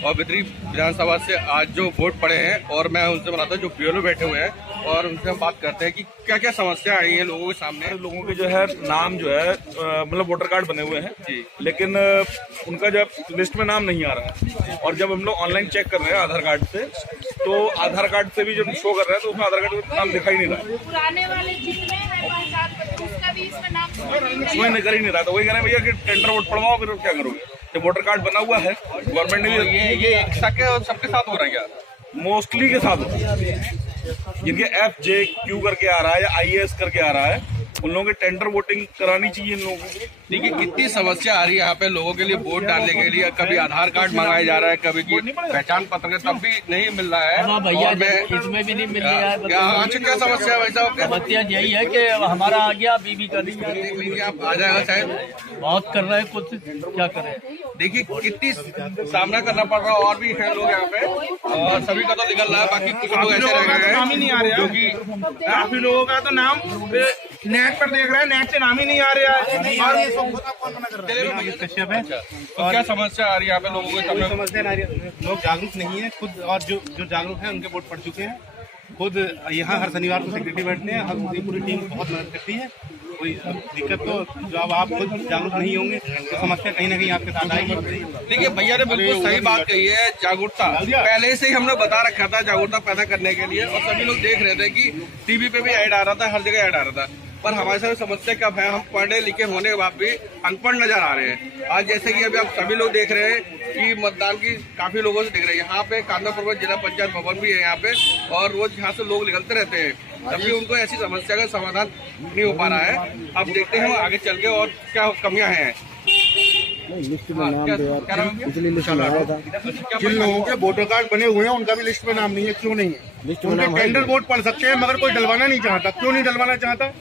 और भितरी विधानसभा से आज जो वोट पड़े हैं, और मैं उनसे बनाता हूँ जो बीएलओ बैठे हुए हैं, और उनसे हम बात करते हैं कि क्या क्या समस्या आई है लोगों के सामने। लोगों के जो है नाम जो है मतलब वोटर कार्ड बने हुए हैं जी, लेकिन उनका जब लिस्ट में नाम नहीं आ रहा है, और जब हम लोग ऑनलाइन चेक कर रहे हैं आधार कार्ड से, तो आधार कार्ड से भी जब शो कर रहे हैं तो उसमें आधार कार्ड में नाम दिखाई नहीं रहा है। पुराने वाले जितने हैं पहचान पत्र उसका भी इसमें नाम उसमें निकल ही नहीं रहा था। वही कह रहे हैं भैया कि टेंडर वोट पड़वाओ, फिर क्या करोगे जब वोटर कार्ड बना हुआ है गवर्नमेंट ने भी। ये एक शक है और सबके साथ हो रहा है क्या? मोस्टली के साथ होता है, जिनके FJQ करके आ रहा है या IAS करके आ रहा है, उन लोगों के टेंडर वोटिंग करानी चाहिए इन लोगों को। देखिए कितनी समस्या आ रही है यहाँ पे लोगों के लिए वोट डालने के लिए। कभी आधार कार्ड मंगाया जा रहा है, कभी की पहचान पत्र तब भी नहीं मिल रहा है। हाँ भैया, इसमें भी नहीं मिल रहा है। क्या समस्या है भाई साहब? समस्या यही है कि हमारा आ गया, बीबी का नहीं आ देख लीजिए आप, आ जाएगा शायद। बहुत कर रहे हैं, कुछ क्या करें। देखिए कितनी सामना करना पड़ रहा है, और भी है लोग यहाँ पे, और सभी का तो निकल रहा है, बाकी कुछ लोग ऐसे रह गए नाम ही नहीं आ रहा है, क्योंकि काफी लोगों का तो नाम नेट पर देख रहे हैं, नेट से नाम ही नहीं आ रहा है। तो क्या समस्या आ रही है यहाँ पे लोगों को? समझते ना लोग जागरूक नहीं है खुद, और जो जागरूक है उनके वोट पड़ चुके हैं। खुद यहाँ हर शनिवार को सेक्रेटरी बैठते हैं, हर पूरी टीम बहुत मदद करती है। कोई दिक्कत तो जब आप खुद जागरूक नहीं होंगे तो समस्या कहीं ना कहीं आपके साथ आएगी। देखिए भैया ने बिल्कुल सही बात कही है, जागरूकता पहले से ही हमने बता रखा था जागरूकता पैदा करने के लिए, और सभी लोग देख रहे थे कि टीवी पे भी ऐड आ रहा था, हर जगह ऐड आ रहा था। पर हमारे साथ समस्या क्या है, हम पढ़े लिखे होने के बाद भी अनपढ़ नजर आ रहे हैं। आज जैसे कि अभी आप सभी लोग देख रहे हैं कि मतदान की काफी लोगों से दिख रहे हैं। यहाँ पे कांदा पर्वत जिला पंचायत भवन भी है यहाँ पे, और रोज यहाँ से लोग निकलते रहते हैं, तभी उनको ऐसी समस्या का समाधान नहीं हो पा रहा है। अब देखते हैं आगे चल के और क्या कमियां हैं। लिस्ट में नाम पिछली लिस्ट में आया था। जिन लोगों के वोटर कार्ड बने हुए हैं उनका भी लिस्ट में नाम नहीं है, क्यों नहीं है? लिस्ट में नाम टेंडर वोट पड़ सकते हैं, मगर कोई डलवाना नहीं चाहता। क्यों नहीं डलवाना चाहता?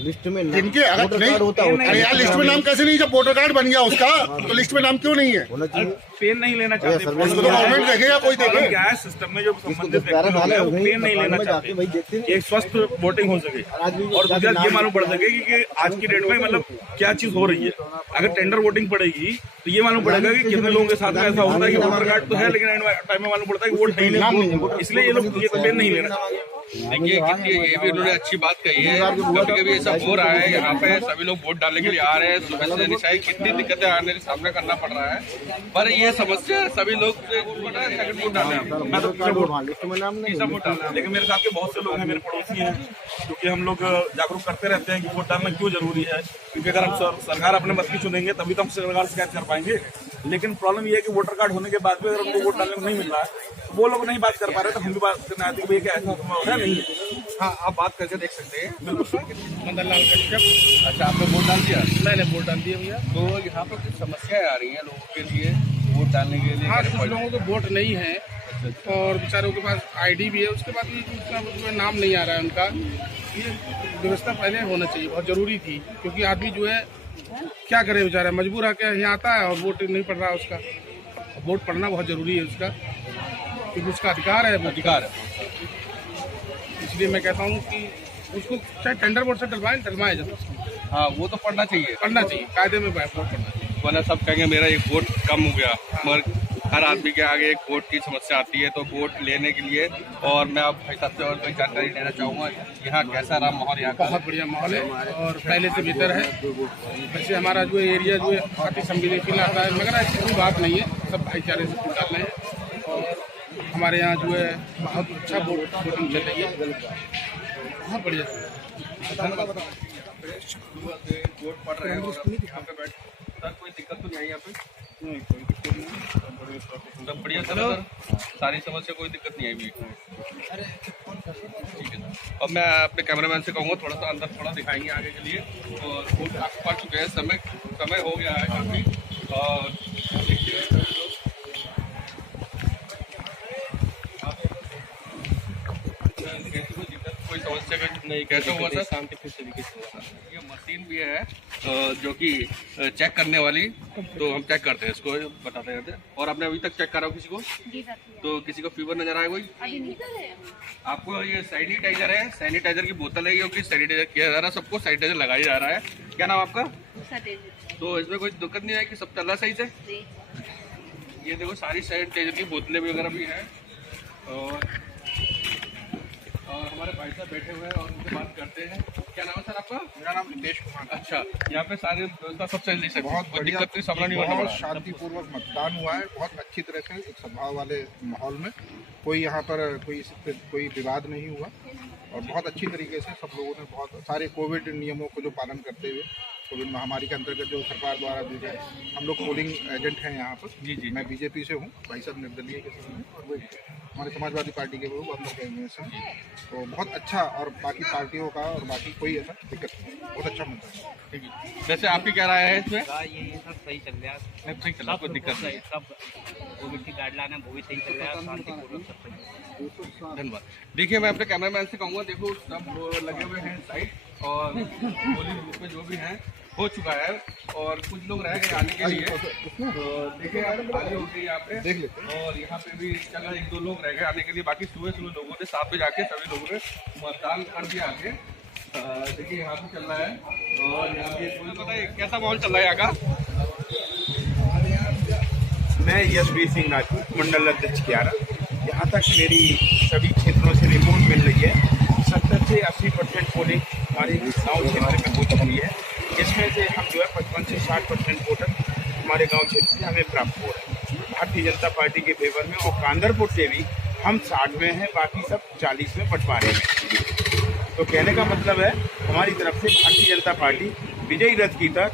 लिस्ट में जिनके अगर वोटर नहीं कार्ड होता अरे यार लिस्ट में नाम कैसे नहीं? जब वोटर कार्ड बन गया उसका तो लिस्ट में नाम क्यों नहीं है? होना चाहिए। पेन नहीं लेना चाहते, उसको तो गवर्नमेंट देखेगा, कोई देखे क्या है सिस्टम में जो संबंधित व्यक्ति लोग हैं, वो पेन नहीं लेना चाहते, एक स्वस्थ वोटिंग हो सके, और दूसरा ये मालूम पड़ सके कि आज की डेट में मतलब क्या चीज हो रही है। अगर टेंडर वोटिंग पड़ेगी तो ये मालूम पड़ेगा कि कितने लोगों के साथ में ऐसा होता है कि वोटर कार्ड तो है लेकिन टाइम में मालूम पड़ता है कि वोट नहीं, इसलिए ये लोग ये पेन नहीं लेना। देखिए कितनी ये भी उन्होंने अच्छी बात कही है। कभी कभी ऐसा हो रहा है यहाँ पे सभी लोग वोट डालने के लिए आ रहे हैं, सुबह से निशाई कितनी दिक्कतें आने का सामना करना पड़ रहा है, पर ये समस्या सभी लोग सेकंड वोट डालने हैं। मैं तो लिस्ट में नाम नहीं वोट डालना है। लेकिन मेरे साथ के बहुत से लोग हैं, मेरे पड़ोसी हैं, क्योंकि हम लोग जागरूक करते रहते हैं कि वोट डालना क्यों जरूरी है। क्योंकि अगर हम सरकार अपने मत की चुनेंगे तभी तो हम सरकार से कैद कर पाएंगे। लेकिन प्रॉब्लम ये है कि वोटर कार्ड होने के बाद भी अगर उनको वोट डालने को नहीं मिल रहा है, वो लोग नहीं बात कर पा रहे, तो हम भी बात करना आती है कि ऐसा हो रहा नहीं है। हाँ, आप बात करके देख सकते हैं। बिल्कुल। मंदरलाल कश्यप। अच्छा, आपने वोट डाल दिया? मैंने वोट डाल दिया भैया। तो यहाँ पर कुछ समस्याएं आ रही हैं लोगों के लिए वोट डालने के लिए। हाँ, कुछ लोगों को वोट नहीं है और बेचारों के पास ID भी है, उसके बाद भी उसका नाम नहीं आ रहा है उनका। ये व्यवस्था पहले होना चाहिए, बहुत जरूरी थी, क्योंकि आदमी जो है क्या करे बेचारा, मजबूर आके यहाँ आता है और वोट नहीं पड़ रहा उसका। वोट पड़ना बहुत जरूरी है उसका, क्योंकि उसका अधिकार है, अधिकार है। इसलिए मैं कहता हूँ कि उसको चाहे टेंडर वोट से डलवाएं जब हाँ, वो तो पढ़ना चाहिए, कायदे में वोट पड़ना चाहिए। वरना सब कहेंगे मेरा एक वोट कम हो गया। मगर हर आदमी के आगे एक वोट की समस्या आती है, तो वोट लेने के लिए। और मैं आप भाई साहब से और कोई जानकारी लेना चाहूँगा, यहाँ कैसा रहा माहौल? यहाँ बहुत बढ़िया माहौल है और पहले से बेहतर है। वैसे हमारा जो एरिया जो है काफ़ी संवेदनशील आता है, मगर ऐसी कोई बात नहीं है, सब भाईचारे से वोट डाल रहे हैं। और हमारे यहाँ जो है बहुत अच्छा वोटिंग चल रही है, बहुत बढ़िया। वोट पड़ रहे हैं और यहाँ पे बैठ सर, कोई दिक्कत तो नहीं है यहाँ पे? सब बढ़िया सर, सारी समस्या, कोई दिक्कत नहीं आई। ठीक है, अब मैं अपने कैमरामैन से कहूँगा थोड़ा सा अंदर थोड़ा दिखाएंगे आगे के लिए। और वोट आप पड़ चुके हैं, समय हो गया है काफ़ी। और कोई समस्या नहीं, कैसे हुआ सर? शांतिपूर्ण तरीके से हुआ। ये मशीन भी है जो कि चेक करने वाली, तो हम चेक करते हैं, इसको बताते रहते हैं। और आपने अभी तक चेक करा हो किसी को? जी सर। तो किसी को फीवर नजर आया कोई? अभी नहीं। आपको ये सैनिटाइजर है, सैनिटाइजर की बोतल है, क्योंकि सैनिटाइजर किया जा रहा है, सबको सैनिटाइजर लगाया जा रहा है। क्या नाम आपका? तो इसमें कोई दिक्कत नहीं है कि सब चल रहा है सही से? ये देखो सारी सैनिटाइजर की बोतलें वगैरह भी हैं और हमारे भाई साहब बैठे हुए हैं और उनसे बात करते हैं। क्या नाम है सर आपका? मेरा नाम नितेश कुमार। अच्छा, यहाँ पे सारी व्यवस्था सब सही से बहुत कोई बढ़िया, दिक्कत की सामना नहीं होने बहुत वाला। शांतिपूर्वक मतदान हुआ है, बहुत अच्छी तरह से एक सद्भाव वाले माहौल में। कोई यहाँ पर कोई विवाद नहीं हुआ और बहुत अच्छी तरीके से सब लोगों ने बहुत सारे कोविड नियमों को जो पालन करते हुए कोविड महामारी के अंतर्गत जो सरकार द्वारा दी गए, हम लोग पोलिंग एजेंट हैं यहाँ पर। जी। मैं बीजेपी से हूँ, भाई साहब निर्दलीय के समय और वो हमारे समाजवादी पार्टी के वो अंदर गए हुए हैं। तो बहुत अच्छा, और बाकी पार्टियों का और बाकी कोई ऐसा दिक्कत नहीं, बहुत अच्छा मतदान है। ठीक है, वैसे आपकी क्या राय है इसमें? ये सब सही चल रहा है, सही चला, कोई दिक्कत नहीं। सब कोविड की गाइडलाइन है वो भी सही चल रहा है, शांतिपूर्वक सब सही। धन्यवाद। देखिए, मैं अपने कैमरामैन से कहूँगा, देखो सब लगे हुए हैं साइड और पोलिंग बूथ में जो भी है हो चुका है और कुछ लोग रह गए आने के लिए। तो देखिए आगे हो गई यहाँ पे, देख लेते और यहाँ पे भी चला 1-2 लोग रह गए आने के लिए। बाकी सुबह लोगों ने 7 बजे जाके सभी लोगों ने मतदान कर दिया आगे। देखिए यहाँ पे चल रहा है और यहाँ पे मुझे पता है कैसा माहौल चल रहा है यहाँ का। मैं यशवीर सिंह राजपूत, मंडल अध्यक्ष कियारा। यहाँ तक मेरी सभी क्षेत्रों से रिपोर्ट मिल रही है, 70 से 80% पोलिंग हमारे गाँव क्षेत्र में हो चुकी है। इसमें से हम जो है 55 से 60% वोटर हमारे गांव क्षेत्र से हमें प्राप्त हो रहे हैं भारतीय जनता पार्टी के फेवर में। और कांदरपुर से भी हम 60 में हैं, बाकी सब 40 में बंटवारे में। तो कहने का मतलब है हमारी तरफ से भारतीय जनता पार्टी विजयी रथ की तरह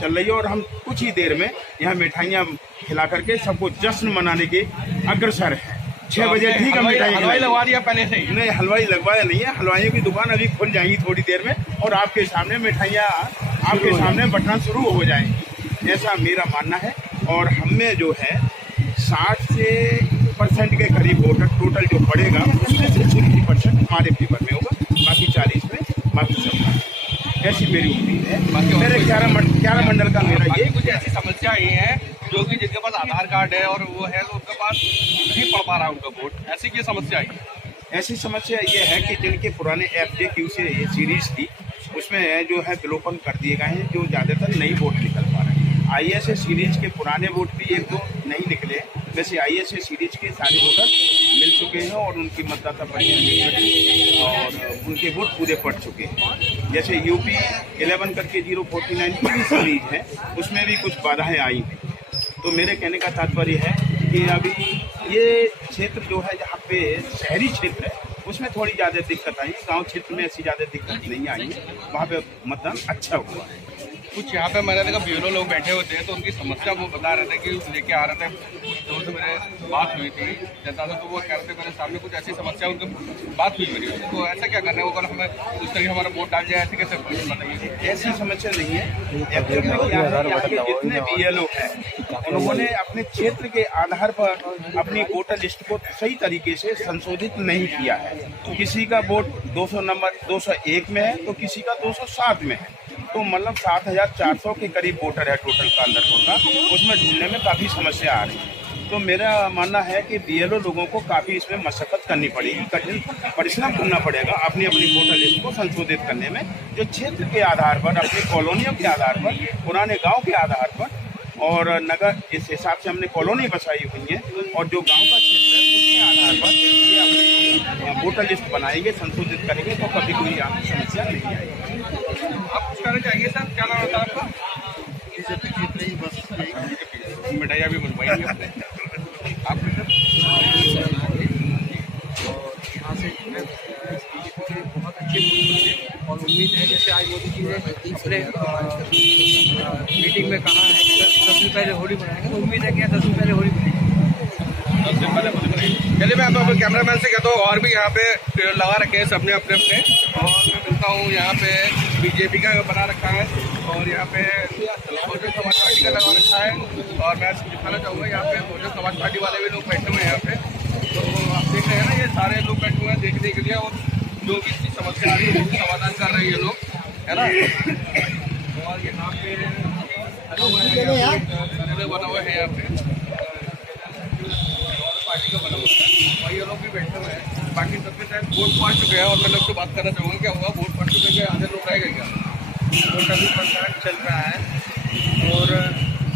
चल रही है और हम कुछ ही देर में यहाँ मिठाइयाँ खिला करके सबको जश्न मनाने के अग्रसर हैं। 6 बजे ठीक है, मिठाई हलवाई लगवा दिया पहले से ही? नहीं, हलवाई लगवाया नहीं है। हलवाइयों की दुकान अभी खुल जाएगी थोड़ी देर में और आपके सामने मिठाइयाँ आपके सामने बंटना शुरू हो जाएंगी, ऐसा मेरा मानना है। और हमें जो है 60% के करीब वोटर टोटल जो पड़ेगा उसमें से 60% हमारे फेवर में होगा, बाकी 40 में बाकी सब। ऐसी मेरी उम्मीद है। मेरे 11 मंडल का मेरा ये कुछ ऐसी समस्या ही है जो कि जिनके पास आधार कार्ड है और वो है तो उनके पास नहीं पड़ पा रहा उनका वोट, ऐसी क्या समस्या आई? ऐसी समस्या ये है कि जिनके पुराने FJQ से ये सीरीज थी उसमें जो है विलोपन कर दिए गए हैं, जो ज़्यादातर नई वोट निकल पा रहे हैं। ISA सीरीज के पुराने वोट भी 1-2 नहीं निकले, वैसे ISA सीरीज के सारे वोटर मिल चुके हैं और उनकी मतदाता पर्ची और उनके वोट पूरे पड़ चुके हैं। जैसे UP 11 करके 049 की भी सीरीज है, उसमें भी कुछ बाधाएँ आई हैं। तो मेरे कहने का तात्पर्य है कि अभी ये क्षेत्र जो है जहाँ पे शहरी क्षेत्र है उसमें थोड़ी ज़्यादा दिक्कत आई है, गांव क्षेत्र में ऐसी ज़्यादा दिक्कत नहीं आई है, वहाँ पे मतदान अच्छा हुआ है। कुछ यहाँ पे मैंने देखा ब्यूरो लोग बैठे होते हैं तो उनकी समस्या वो बता रहे थे कि लेके आ रहे थे। कुछ दोस्त से मेरे बात हुई थी जनता से, तो वो कह रहे थे मेरे सामने कुछ ऐसी समस्या उनकी बात हुई मेरी, तो ऐसा क्या करना है वो कल हमें उस तरीके हमारा वोट डाल जाए, ऐसे कैसे बताइए? ऐसी समस्या नहीं है। एक्चुअली क्या है कि आगे जितने BLO हैं उन्होंने अपने क्षेत्र के आधार पर अपनी वोटर लिस्ट को सही तरीके से संशोधित नहीं किया है। किसी का वोट 200 नंबर 201 में है तो किसी का 207 में है, तो मतलब 7400 के करीब वोटर है टोटल कांदरपुर का, उसमें ढूंढने में काफ़ी समस्या आ रही है। तो मेरा मानना है कि BLO लोगों को काफ़ी इसमें मशक्कत करनी पड़ेगी, कठिन परिश्रम करना पड़ेगा अपनी वोटर लिस्ट को संशोधित करने में, जो क्षेत्र के आधार पर, अपनी कॉलोनियों के आधार पर, पुराने गाँव के आधार पर और नगर, इस हिसाब से हमने कॉलोनी बसाई हुई है और जो गांव का क्षेत्र है उसके आधार पर ये अपनी वोटर लिस्ट बनाएंगे, संशोधित करेंगे, तो कभी कोई समस्या नहीं आएगी। आप कुछ कहना चाहिए सर? क्या नाम होता है आपका? मिठाइयाँ भी बनवाएंगे आप? यहाँ से बहुत अच्छे और उम्मीद है, जैसे आज मोदी जी ने अपने मीटिंग में कहा है कि 10 दिन पहले होली मनाएंगे, तो उम्मीद है कि 10 दिन पहले होली मनाएंगे। चलिए मैं अपने कैमरामैन से कहता हूँ और भी यहाँ पे लगा रखे हैं सबने अपने अपने, और मैं मिलता हूँ यहाँ पे बीजेपी का बना रखा है और यहाँ पे बहुजन समाज पार्टी का लगा रखा है, और मैं दिखाना चाहूँगा यहाँ पे बहुजन समाज पार्टी वाले भी लोग बैठे हुए हैं यहाँ पे। तो आप देख रहे हैं ना, ये सारे लोग बैठे हुए हैं देखने के लिए, और जो भी इसकी समस्या आ रही है उसका समाधान कर रहे हैं ये लोग, है ना। और यहाँ पे बना हुआ है यहाँ पे पार्टी का बना हुआ है और ये लोग भी बैठे हुए हैं। बाकी सबके शायद वोट पड़ चुके हैं और मैं लोग से बात करना चाहूँगा क्या हुआ, वोट पड़ चुके हैं, आधे लोग रह गए क्या? वोट अभी मतदान चल रहा है और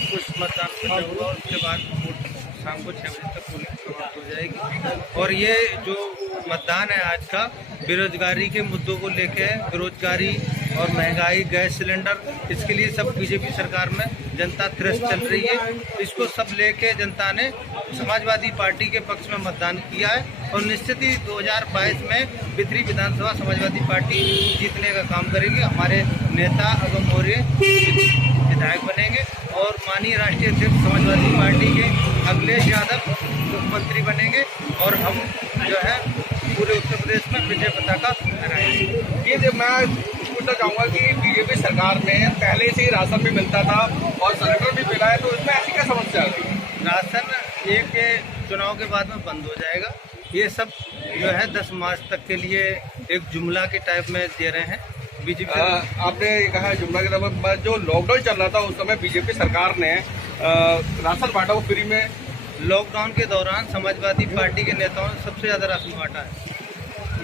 कुछ मतदान होगा, उसके बाद वोट शाम को 6 बजे तक पोलिंग समाप्त हो जाएगी। और ये जो मतदान है आज का, बेरोजगारी के मुद्दों को लेके, बेरोजगारी और महंगाई, गैस सिलेंडर, इसके लिए सब बीजेपी सरकार में जनता त्रस्त चल रही है। इसको सब लेके जनता ने समाजवादी पार्टी के पक्ष में मतदान किया है और निश्चित ही 2022 में बिथरी विधानसभा समाजवादी पार्टी जीतने का काम करेगी। हमारे नेता अगम मौर्य विधायक बनेंगे और माननीय राष्ट्रीय अध्यक्ष समाजवादी पार्टी के अखिलेश यादव मुख्यमंत्री बनेंगे और हम जो है पूरे उत्तर प्रदेश में विजय पताका फहराएंगे। ये जब मैं पूछना चाहूँगा कि बीजेपी सरकार में पहले से ही राशन भी मिलता था और सिलेंडर भी मिला है, तो इसमें ऐसी क्या समस्या आ रही है? राशन एक चुनाव के बाद में बंद हो जाएगा। ये सब जो है 10 मार्च तक के लिए एक जुमला के टाइप में दे रहे हैं बीजेपी। आपने ये कहा है जुमला के तौर पर, जो लॉकडाउन चल रहा था उस समय बीजेपी सरकार ने राशन बांटा वो फ्री में। लॉकडाउन के दौरान समाजवादी पार्टी के नेताओं ने सबसे ज़्यादा राशन बांटा है।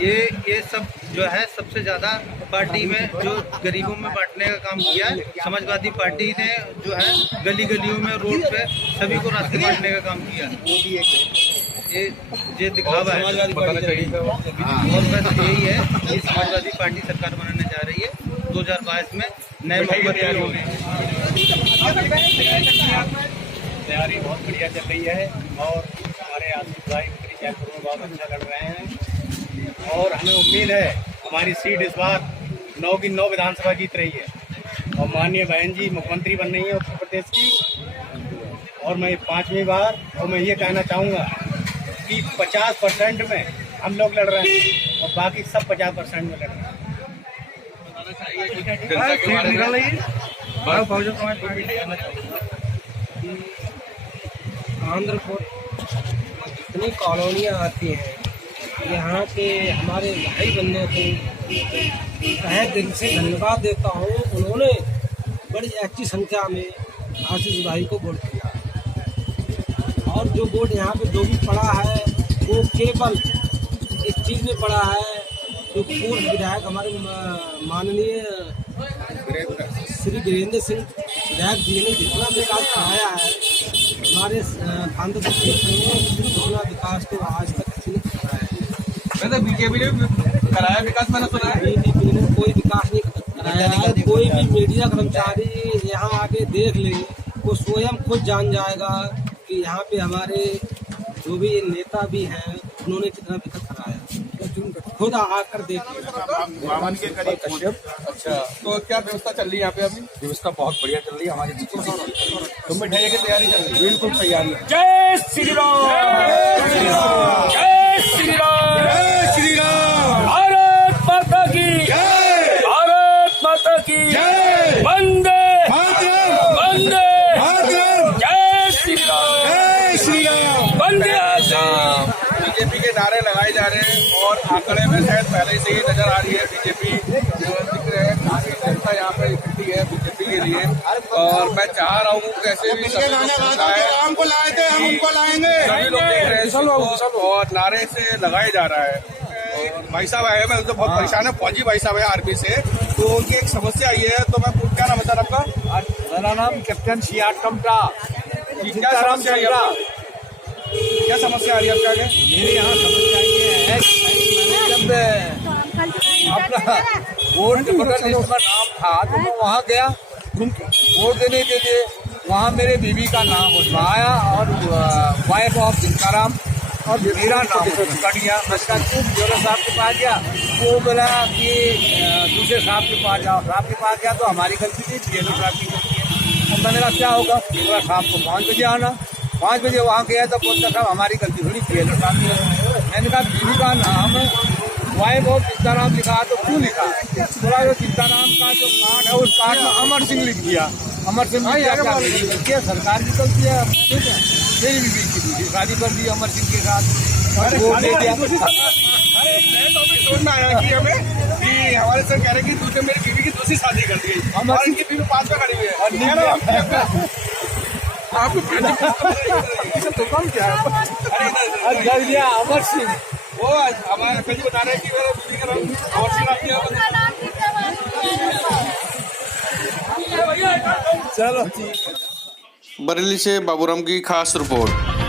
ये सब जो है सबसे ज़्यादा पार्टी में जो गरीबों में बांटने का काम किया है समाजवादी पार्टी ने, जो है गली गलियों में, रोड पे सभी को राशन बांटने का काम किया है। ये दिखावा है और बस यही है कि समाजवादी पार्टी सरकार बनाने जा रही है 2022 में नए मुख्यमंत्री होंगे। तैयारी बहुत बढ़िया चल रही है और हमारे आसिफ भाई जयपुर में बहुत अच्छा लग रहे हैं और हमें उम्मीद है हमारी सीट इस बार 9 की 9 विधानसभा जीत रही है और माननीय बहन जी मुख्यमंत्री बन रही है उत्तर प्रदेश की। और मैं 5वीं बार, और मैं ये कहना चाहूँगा कि 50% में हम लोग लड़ रहे हैं और बाकी सब 50% में लड़ रहे हैं। आंध्र को इतनी कॉलोनियाँ आती हैं, यहाँ के हमारे भाई बंधुओं को तहे दिल से धन्यवाद देता हूँ। उन्होंने बड़ी अच्छी संख्या में आशीष भाई को वोट किया और जो वोट यहाँ पे जो भी पड़ा है वो केवल इस चीज़ में पड़ा है जो पूर्व विधायक हमारे माननीय श्री वीरेंद्र सिंह विधायक जी ने जितना विकास कराया है हमारे कांदपुर क्षेत्र में, जितना विकास तो आज तक किसी ने कराया है। वैसे बीजेपी ने कराया विकास, मैंने सुना है। बीजेपी ने कोई विकास नहीं कराया। कोई भी मीडिया कर्मचारी यहाँ आके देख ले, वो स्वयं खुद जान जाएगा कि यहाँ पे हमारे जो भी नेता भी हैं उन्होंने कितना विकास कराया, खुद आकर देखिए। अच्छा, तो क्या व्यवस्था चल रही है यहाँ पे? अभी व्यवस्था बहुत बढ़िया चल रही है हमारी जीत तो मिठाई की तैयारी चल रही है? बिल्कुल तैयारी है। जय श्री राम, जय श्री राम, जय श्री राम। भारत माता की जय, भारत माता की जय। वंदे वंदे जय श्री राम, जय श्री राम, वंदे मातरम। बीजेपी के नारे लगाए जा रहे हैं और आंकड़े में शायद पहले से ही नजर आ रही है बीजेपी जो दिख रहे हैं। काफी जनता यहाँ पे इकट्ठी है बीजेपी के लिए और मैं चाह रहा हूँ कैसे भी सभी लोग हमको लाए थे, हम उनको लाएंगे। सभी लोग देख रहे हैं और नारे से लगाया जा रहा है। और भाई साहब आए, मैं उनसे बहुत परेशान है, फौजी भाई साहब है आर्मी से, तो उनकी एक समस्या आई है। तो मैं क्या नाम है सर आपका? मेरा नाम कैप्टन सियाट कमटा। क्या समस्या आई है? क्या समस्या आ रही है आपके आगे? मेरे यहाँ समस्या ये है कि मैंने जब अपना वोट वोटर लिस्ट में नाम था तो मैं वहाँ गया वोट देने के लिए। वहाँ मेरे बीवी का नाम उसमें आया और वाइफ ऑफ जिनकाराम और मेरा नाम कट गया। मैं जोरा साहब के पास गया, वो बोला कि दूसरे साहब के पास जाओ। साहब के पास गया तो हमारी गलती थी, जेलो साहब की गलती है। और मैंने कहा क्या होगा? बोला साहब को 5 बजे आना। 5 बजे वहाँ गया तो बोलता साहब हमारी गलती थोड़ी जेलो साहब की। मैंने कहा बीवी का नाम वाइफ ऑफ चिंताराम लिखा तो क्यों लिखा? बोला जो चिंताराम का जो कार्ड है उस कार्ड में अमर सिंह लिख दिया। अमर सिंह क्या सरकार की गलती है? मेरी बीवी की दूसरी शादी कर दी अमर सिंह के साथ, वोट दे दिया। समझ में आया कि हमें कि हमारे सर कह रहे कि दूसरे मेरी बीवी की दूसरी शादी कर दी और इनकी बीवी 5 में खड़ी हुई है। आपको तो कम क्या है? अमर सिंह वो हमारे पिताजी बता रहे हैं कि मेरे बीवी का नाम और सिंह चलो। बरेली से बाबूराम की खास रिपोर्ट।